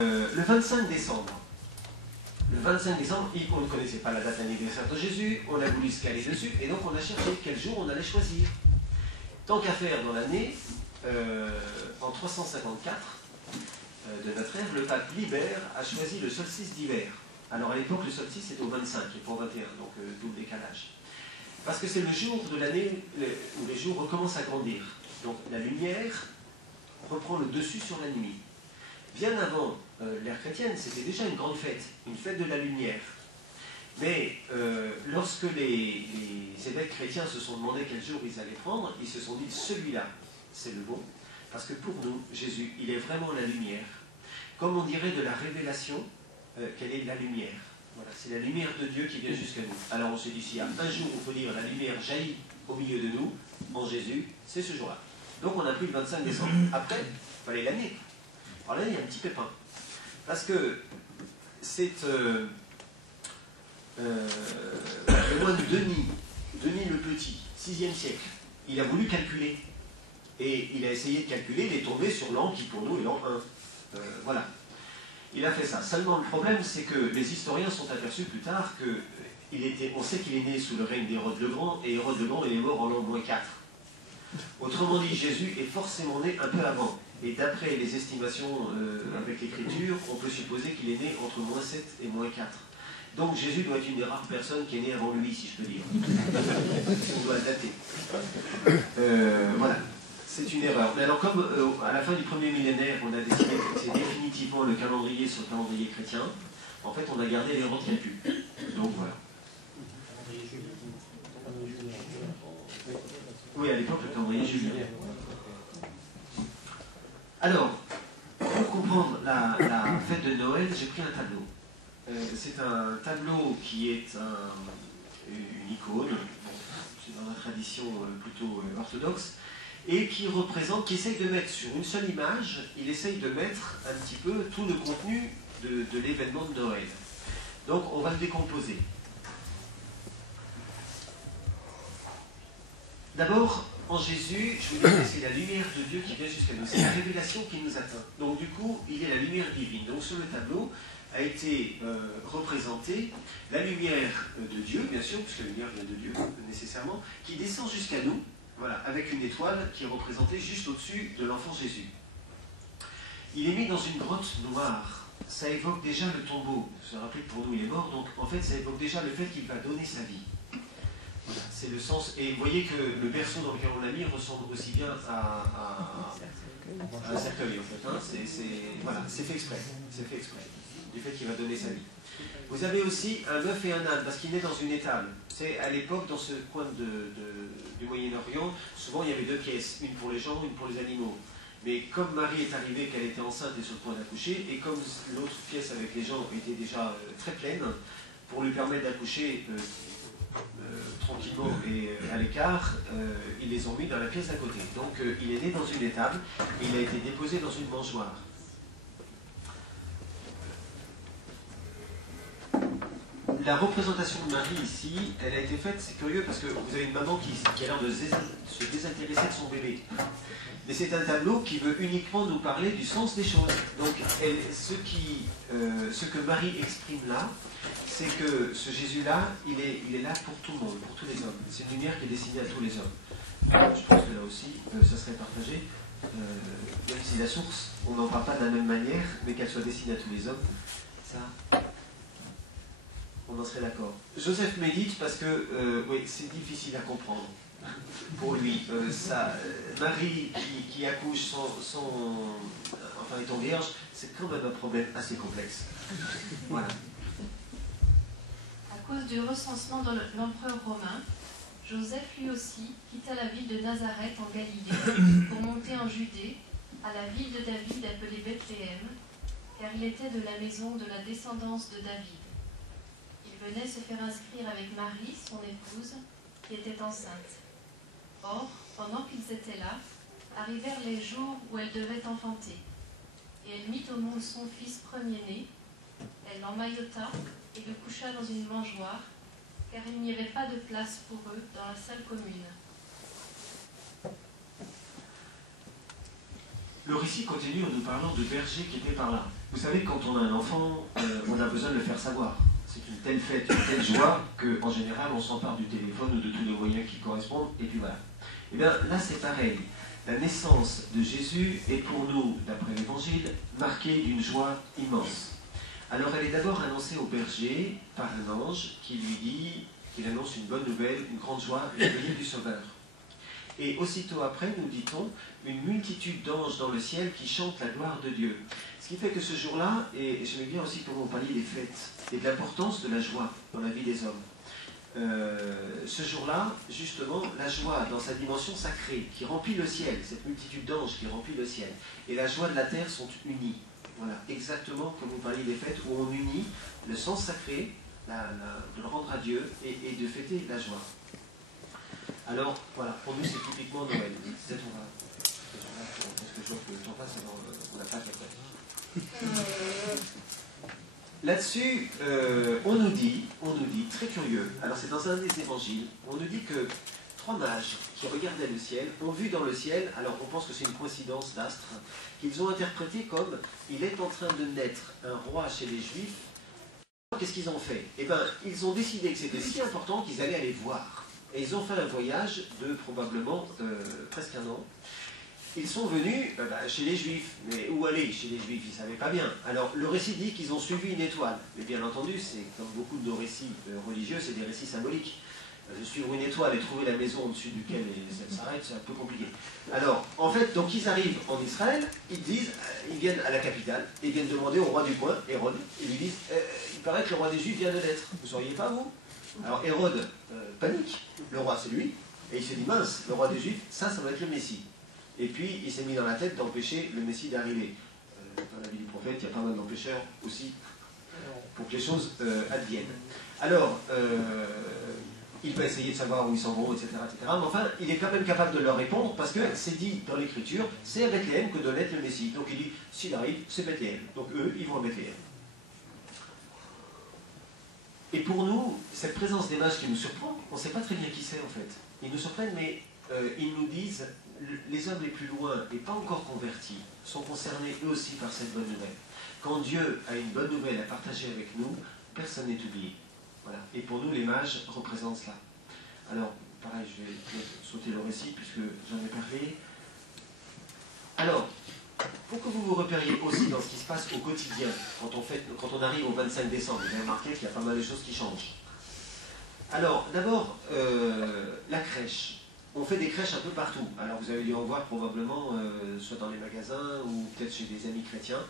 Le 25 décembre. Le 25 décembre, on ne connaissait pas la date d'anniversaire de Jésus, on a voulu se caler dessus, et donc on a cherché quel jour on allait choisir. Tant qu'à faire dans l'année, en 354 de notre ère, le pape Libère a choisi le solstice d'hiver. Alors à l'époque, le solstice était au 25 et pas au 21, donc double décalage. Parce que c'est le jour de l'année où les jours recommencent à grandir. Donc la lumière reprend le dessus sur la nuit. Bien avant l'ère chrétienne, c'était déjà une grande fête, une fête de la lumière. Mais lorsque les évêques chrétiens se sont demandé quel jour ils allaient prendre, ils se sont dit celui-là, c'est le bon, parce que pour nous, Jésus, il est vraiment la lumière. Comme on dirait de la révélation, qu'elle est la lumière. Voilà, c'est la lumière de Dieu qui vient jusqu'à nous. Alors on se dit, s'il y a un jour où il faut dire la lumière jaillit au milieu de nous, en Jésus, c'est ce jour-là. Donc on a pris le 25 décembre. Après, il fallait l'année. Alors là, il y a un petit pépin. Parce que c'est le moine Denis le Petit, 6e siècle. Il a voulu calculer. Et il a essayé de calculer, il est tombé sur l'an qui pour nous est l'an 1. Voilà. Il a fait ça. Seulement le problème, c'est que les historiens sont aperçus plus tard que on sait qu'il est né sous le règne d'Hérode le Grand, et Hérode le Grand, il est mort en l'an -4. Autrement dit, Jésus est forcément né un peu avant. Et d'après les estimations avec l'écriture, on peut supposer qu'il est né entre -7 et -4. Donc Jésus doit être une des rares personnes qui est née avant lui, si je peux dire. On doit le dater. Voilà. C'est une erreur. Mais alors comme à la fin du premier millénaire, on a décidé que c'est définitivement le calendrier sur le calendrier chrétien, en fait on a gardé l'erreur de calcul. Donc voilà. Oui, à l'époque, le calendrier julien. Alors, pour comprendre la fête de Noël, j'ai pris un tableau. C'est un tableau qui est une icône, c'est dans la tradition plutôt orthodoxe, et qui essaye de mettre sur une seule image, il essaye de mettre un petit peu tout le contenu de l'événement de Noël. Donc on va le décomposer. D'abord, en Jésus, je vous disais, c'est la lumière de Dieu qui vient jusqu'à nous, c'est la révélation qui nous atteint. Donc du coup, il est la lumière divine. Donc sur le tableau a été représentée la lumière de Dieu, bien sûr, puisque la lumière vient de Dieu, nécessairement, qui descend jusqu'à nous, voilà, avec une étoile qui est représentée juste au-dessus de l'enfant Jésus. Il est mis dans une grotte noire. Ça évoque déjà le tombeau. Vous vous rappelez que pour nous, il est mort, donc en fait, ça évoque déjà le fait qu'il va donner sa vie. Voilà, c'est le sens. Et vous voyez que le berceau dans lequel on l'a mis ressemble aussi bien à un cercueil, en fait. Hein. Voilà, c'est fait exprès. C'est fait exprès. Du fait qu'il va donner sa vie. Vous avez aussi un bœuf et un âne, parce qu'il naît dans une étable. C'est à l'époque, dans ce coin du Moyen-Orient, souvent il y avait deux pièces, une pour les gens, une pour les animaux. Mais comme Marie est arrivée, qu'elle était enceinte et sur le point d'accoucher, et comme l'autre pièce avec les gens était déjà très pleine, pour lui permettre d'accoucher tranquillement et à l'écart, ils les ont mis dans la pièce d'à côté. Donc il est né dans une étable, et il a été déposé dans une mangeoire. La représentation de Marie ici, elle a été faite, c'est curieux parce que vous avez une maman qui a l'air de se désintéresser de son bébé. Mais c'est un tableau qui veut uniquement nous parler du sens des choses. Donc ce que Marie exprime là, c'est que ce Jésus-là, il est là pour tout le monde, pour tous les hommes. C'est une lumière qui est destinée à tous les hommes. Je pense que là aussi, ça serait partagé. Même si la source, on n'en parle pas de la même manière, mais qu'elle soit destinée à tous les hommes, ça... on en serait d'accord. Joseph médite parce que oui, c'est difficile à comprendre pour lui. Marie qui accouche enfin étant vierge, c'est quand même un problème assez complexe. Voilà. À cause du recensement de l'empereur romain, Joseph lui aussi quitta la ville de Nazareth en Galilée pour monter en Judée, à la ville de David appelée Bethléem, car il était de la maison de la descendance de David. Il venait se faire inscrire avec Marie, son épouse, qui était enceinte. Or, pendant qu'ils étaient là, arrivèrent les jours où elle devait enfanter. Et elle mit au monde son fils premier-né, elle l'emmaillota et le coucha dans une mangeoire, car il n'y avait pas de place pour eux dans la salle commune. Le récit continue en nous parlant de bergers qui étaient par là. Vous savez, quand on a un enfant, on a besoin de le faire savoir. C'est une telle fête, une telle joie, qu'en général, on s'empare du téléphone ou de tous les moyens qui correspondent, et puis voilà. Et bien là, c'est pareil. La naissance de Jésus est pour nous, d'après l'Évangile, marquée d'une joie immense. Alors, elle est d'abord annoncée au berger par un ange qui lui dit, qu'il annonce une bonne nouvelle, une grande joie, la venue du Sauveur. Et aussitôt après, nous dit-on, une multitude d'anges dans le ciel qui chantent la gloire de Dieu. Ce qui fait que ce jour-là, et j'aimais bien aussi comment vous parliez des fêtes, et de l'importance de la joie dans la vie des hommes. Ce jour-là, justement, la joie dans sa dimension sacrée, qui remplit le ciel, cette multitude d'anges qui remplit le ciel, et la joie de la terre sont unies. Voilà, exactement comme vous parliez des fêtes, où on unit le sens sacré, de le rendre à Dieu, et de fêter la joie. Alors, voilà, pour nous c'est typiquement Noël. Peut-être on va... Parce que je vois que le temps passe, alors on n'a pas fait. Là-dessus, on nous dit, très curieux, alors c'est dans un des évangiles, on nous dit que 3 mages qui regardaient le ciel ont vu dans le ciel, alors on pense que c'est une coïncidence d'astres, qu'ils ont interprété comme « il est en train de naître un roi chez les Juifs ». Qu'est-ce qu'ils ont fait? Eh bien, ils ont décidé que c'était si important qu'ils allaient aller voir. Et ils ont fait un voyage de probablement presque 1 an. Ils sont venus chez les Juifs. Mais où aller chez les Juifs? Ils ne savaient pas bien. Alors, le récit dit qu'ils ont suivi une étoile. Mais bien entendu, c'est comme beaucoup de nos récits religieux, c'est des récits symboliques. Suivre une étoile et trouver la maison au-dessus duquel elle s'arrête, c'est un peu compliqué. Alors, en fait, donc ils arrivent en Israël, ils disent, ils viennent à la capitale, ils viennent demander au roi du coin, Hérode, ils lui disent, il paraît que le roi des Juifs vient de naître. Vous ne sauriez pas, vous? Alors Hérode panique, le roi c'est lui, et il se dit, mince, le roi des Juifs, ça va être le Messie. Et puis, il s'est mis dans la tête d'empêcher le Messie d'arriver. Dans la vie du prophète, il y a pas mal d'empêcheurs aussi pour que les choses adviennent. Alors, il va essayer de savoir où ils s'en vont, etc., etc. Mais enfin, il est quand même capable de leur répondre parce que c'est dit dans l'Écriture, c'est à Bethléem que doit naître le Messie. Donc il dit, s'il arrive, c'est Bethléem. Donc eux, ils vont à Bethléem. Et pour nous, cette présence des mages qui nous surprend, on ne sait pas très bien qui c'est en fait. Ils nous surprennent, mais ils nous disent, les hommes les plus loin et pas encore convertis sont concernés eux aussi par cette bonne nouvelle. Quand Dieu a une bonne nouvelle à partager avec nous, personne n'est oublié. Voilà. Et pour nous, les mages représentent cela. Alors, pareil, je vais sauter le récit puisque j'en ai parlé. Alors, pour que vous vous repériez aussi dans ce qui se passe au quotidien, quand on arrive au 25 décembre, vous avez remarqué qu'il y a pas mal de choses qui changent. Alors, d'abord, la crèche. On fait des crèches un peu partout. Alors, vous avez dû en voir probablement, soit dans les magasins ou peut-être chez des amis chrétiens.